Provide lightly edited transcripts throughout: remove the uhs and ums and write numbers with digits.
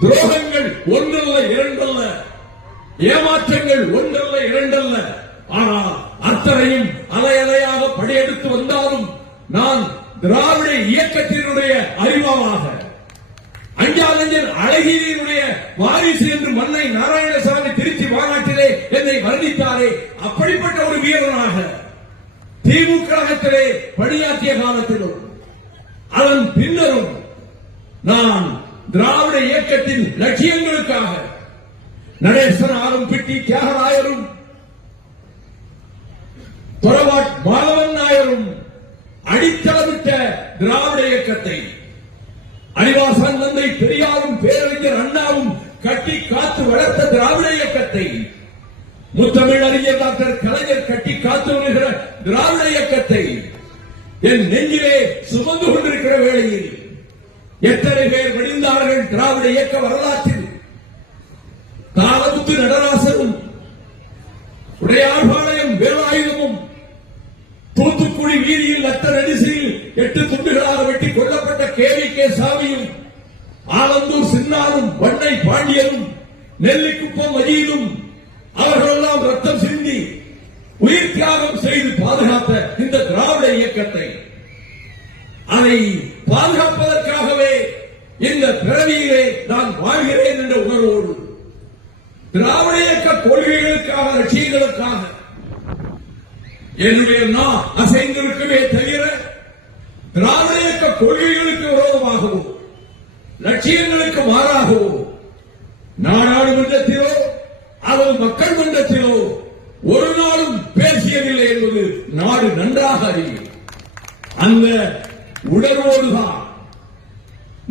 துரோகங்கள் ஒன்றல்ல இரண்டல்ல, ஏமாற்றங்கள் ஒன்றல்ல இரண்டல்ல. ஆனால் அத்தனையும் அலையலையாக படையெடுத்து வந்தாலும் நான் திராவிட இயக்கத்தினுடைய அறிவாளாக, அஞ்சாலஞ்சன் அழகிரியினுடைய வாரிசு என்று மன்னை நாராயணசாமி திருச்சி மாநாட்டிலே என்னை வர்ணித்தாரே, அப்படிப்பட்ட ஒரு வீரனாக திமுக பணியாற்றிய காலத்திலும் அதன் பின்னரும் நான் திராவிட இயக்கத்தின் லட்சியங்களுக்காக நடேசனாரும் பிட்டி தியாகராயரும் தொரவாட் மாதவன் நாயரும் அடித்தளமிட்ட திராவிட இயக்கத்தை, அறிவாசன் தந்தை பெரியாரும் பேரறிஞர் அண்ணாவும் கட்டி காத்து வளர்த்த திராவிட இயக்கத்தை, முத்தமிழ் அறிஞர் டாக்டர் கலைஞர் கட்டி காத்து வருகிற திராவிட இயக்கத்தை என் நெஞ்சிலே சுமந்து கொண்டிருக்கிற வேளையில் எத்தனை பேர் வெடிந்தார்கள் திராவிட இயக்க வரலாற்றில். தாளமுத்து நடராசனும் உடையார்பாளையம் வேலாயுதமும் தூத்துக்குடி வீதியில் நத்த நடிசையில் 8 துண்டுகளாக வெட்டி கொல்லப்பட்ட KVK சாமியும் ஆலந்தூர் சின்னாரும் வண்ணை பாண்டியனும் நெல்லிக்குப்பம் அஜீதும் அவர்களெல்லாம் ரத்தம் சிந்தி உயிர் தியாகம் செய்து பாதுகாத்த இந்த திராவிட இயக்கத்தை, அதை பாதுகாப்பதற்காகவே இந்த பிறவியிலே நான் வாழ்கிறேன் என்ற உணர்வோடு திராவிட இயக்க கொள்கைகளுக்காக, லட்சியங்களுக்காக என்னுடைய நான் அசைந்திருக்கவே தவிர திராவிட இயக்க கொள்கைகளுக்கு விரோதமாகவும் லட்சியங்களுக்கு மாறாகவும் நாடாளுமன்றத்திலோ அல்லது மக்கள் மன்றத்திலோ ஒரு நாளும் பேசியதில்லை என்பது நாடு நன்றாக அறியும். அந்த உணர்வோடுதான்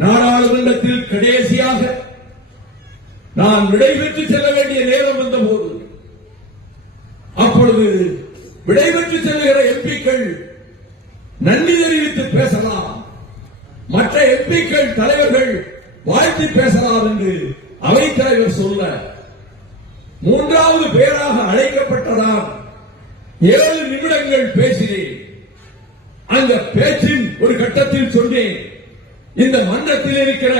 நாடாளுமன்றத்தில் கடைசியாக நான் விடைபெற்று செல்ல வேண்டிய நேரம் வந்தபோது, அப்பொழுது விடைபெற்று செல்கிற எம்பிக்கள் நன்றி தெரிவித்து பேசலாம், மற்ற எம்பிக்கள் தலைவர்கள் வாழ்த்தி பேசலாம் என்று அவைத்தலைவர் சொல்ல, 3வது பேராக அழைக்கப்பட்டதால் 7 நிமிடங்கள் பேசினேன். அந்த பேச்சின் ஒரு கட்டத்தில் சொன்னேன், இந்த மன்றத்தில் இருக்கிற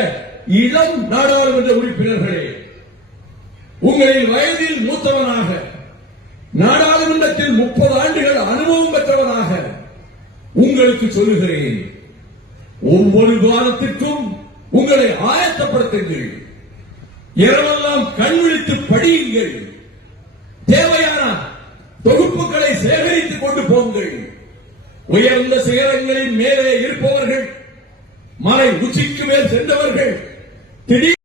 இளம் நாடாளுமன்ற உறுப்பினர்களே, உங்களின் வயதில் மூத்தவனாக, நாடாளுமன்றத்தில் 30 ஆண்டுகள் அனுபவம் பெற்றவனாக உங்களுக்கு சொல்லுகிறேன், ஒவ்வொரு வாரத்திற்கும் உங்களை ஆயத்தப்படுத்துங்கள், இரவெல்லாம் கண் விழித்து படியுங்கள், தேவையான தொகுப்புகளை சேகரித்துக் கொண்டு போங்கள். உயர்ந்த சிகரங்களின் மேலே இருப்பவர்கள், மலை உச்சிக்கு மேல் சென்றவர்கள் திடீர்